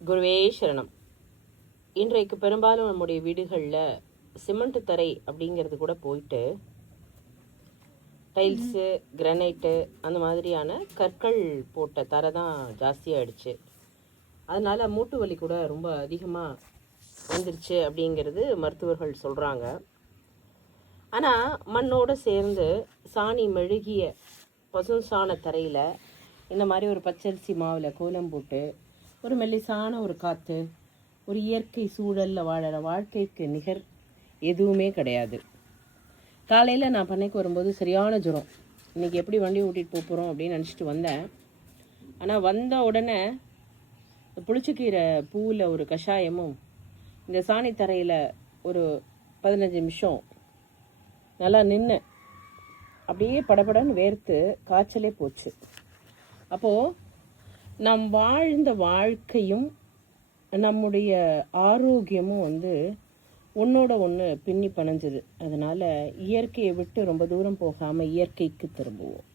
குருவே சரணம். இன்றைக்கு பெரும்பாலும் நம்முடைய வீடுகளில் சிமெண்ட் தரை அப்படிங்கிறது கூட போயிட்டு டைல்ஸு, கிரானைட்டு அந்த மாதிரியான கற்கள் போட்ட தரை தான் ஜாஸ்தியாகிடுச்சு. அதனால் மூட்டு வலி கூட ரொம்ப அதிகமாக வந்துடுச்சு அப்படிங்கிறது மருத்துவர்கள் சொல்கிறாங்க. ஆனால் மண்ணோடு சேர்ந்து சாணி மெழுகிய பசுசாண தரையில் இந்த மாதிரி ஒரு பச்சரிசி மாவில் கோலம் போட்டு ஒரு மெல்லிசான ஒரு காற்று, ஒரு இயற்கை சூழலில் வாழற வாழ்க்கைக்கு நிகர் எதுவுமே கிடையாது. காலையில் நான் பண்ணைக்கு வரும்போது சரியான ஜுரம். இன்றைக்கி எப்படி வண்டி ஓட்டிகிட்டு போகிறோம் அப்படின்னு நினச்சிட்டு வந்தேன். ஆனால் வந்த உடனே புளிச்சக்கீரை பூவில் ஒரு கஷாயமும் இந்த சாணி தரையில் ஒரு 15 நிமிஷம் நல்லா நின்று அப்படியே படபடன்னு வேர்த்து காய்ச்சலே போச்சு. அப்போது நம் வாழ்ந்த வாழ்க்கையும் நம்முடைய ஆரோக்கியமும் ஒன்றோட ஒன்று பின்னி பணஞ்சுது. அதனால் இயற்கையை விட்டு ரொம்ப தூரம் போகாமல் இயற்கைக்கு திரும்புவோம்.